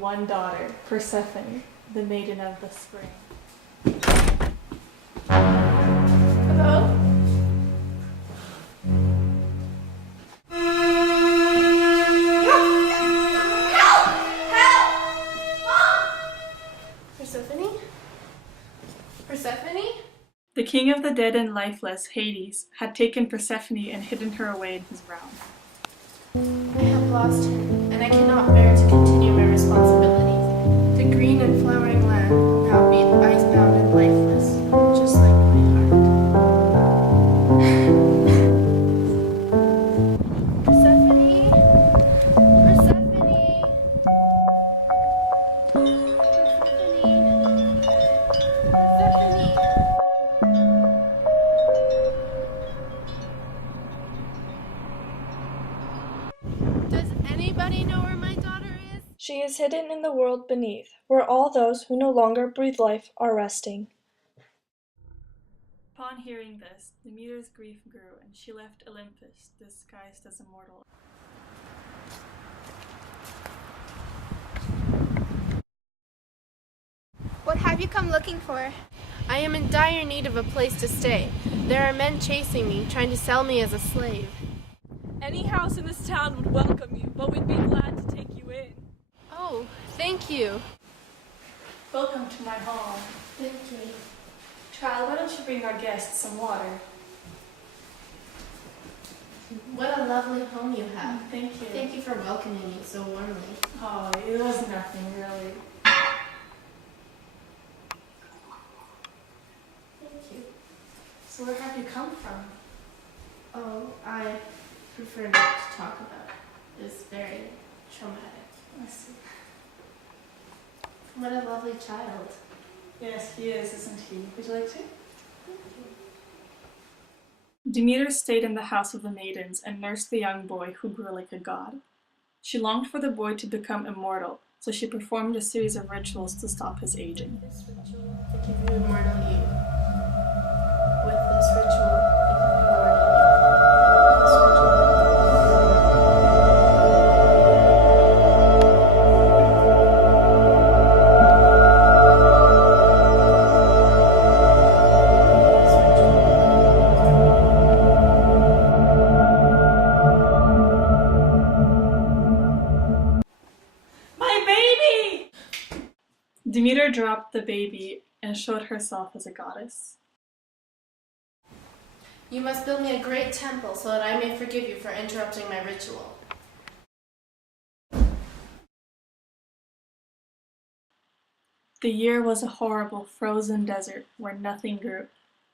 one daughter, Persephone, the maiden of the spring. Hello? Persephone? Persephone? The king of the dead and lifeless, Hades, had taken Persephone and hidden her away in his realm. I have lost him, and I cannot bear to continue my responsibilities. The green and flowering land will now be icebound and lifeless, just like my heart. Persephone? Persephone? Does anybody know where my daughter is? She is hidden in the world beneath, where all those who no longer breathe life are resting. Upon hearing this, Demeter's grief grew, and she left Olympus, disguised as a mortal. What have you come looking for? I am in dire need of a place to stay. There are men chasing me, trying to sell me as a slave. Any house in this town would welcome you, but we'd be glad to take you in. Oh, thank you. Welcome to my home. Thank you. Child, why don't you bring our guests some water? What a lovely home you have. Thank you. Thank you for welcoming me so warmly. Oh, it was nothing, really. Thank you. So where have you come from? Oh, I prefer not to talk about it. It's very traumatic. I see. What a lovely child. Yes, he is, isn't he? Would you like to? Demeter stayed in the house of the maidens and nursed the young boy who grew like a god. She longed for the boy to become immortal, so she performed a series of rituals to stop his aging. This ritual to give you immortal you. With this ritual, I give you immortal you. With this ritual. Demeter dropped the baby and showed herself as a goddess. You must build me a great temple so that I may forgive you for interrupting my ritual. The year was a horrible, frozen desert where nothing grew,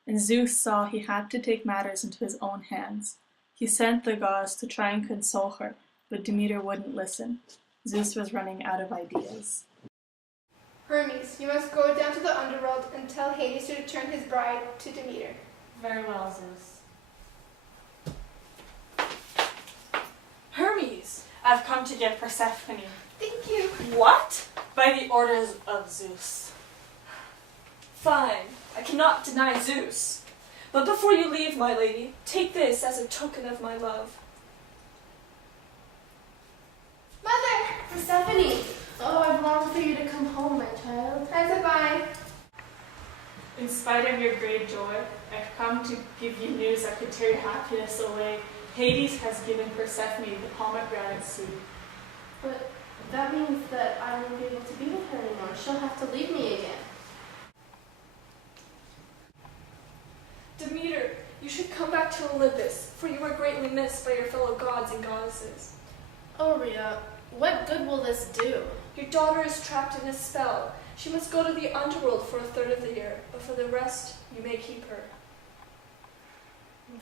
and Zeus saw he had to take matters into his own hands. He sent the gods to try and console her, but Demeter wouldn't listen. Zeus was running out of ideas. Hermes, you must go down to the underworld and tell Hades to return his bride to Demeter. Very well, Zeus. Hermes! I've come to get Persephone. Thank you. What? By the orders of Zeus. Fine, I cannot deny Zeus. But before you leave, my lady, take this as a token of my love. Mother! Persephone! Oh, I've longed for you to come home, my child. I said bye. In spite of your great joy, I've come to give you news that could tear your happiness away. Hades has given Persephone the pomegranate seed. But that means that I won't be able to be with her anymore. She'll have to leave me again. Demeter, you should come back to Olympus, for you are greatly missed by your fellow gods and goddesses. Oh, Rhea, what good will this do? Your daughter is trapped in a spell. She must go to the underworld for a third of the year, but for the rest, you may keep her.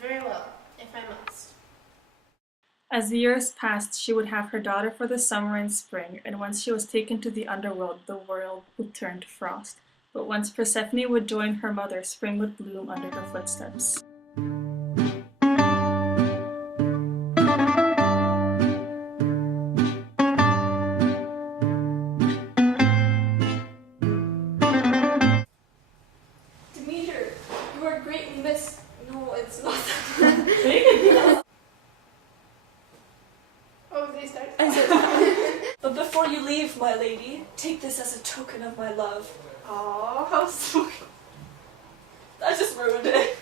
Very well, if I must. As the years passed, she would have her daughter for the summer and spring, and once she was taken to the underworld, the world would turn to frost. But once Persephone would join her mother, spring would bloom under her footsteps. Demeter, you are greatly missed. No, it's not. Oh, they started. But before you leave, leave, my lady, take this as a token of my love. Aw, how sweet. I just ruined it.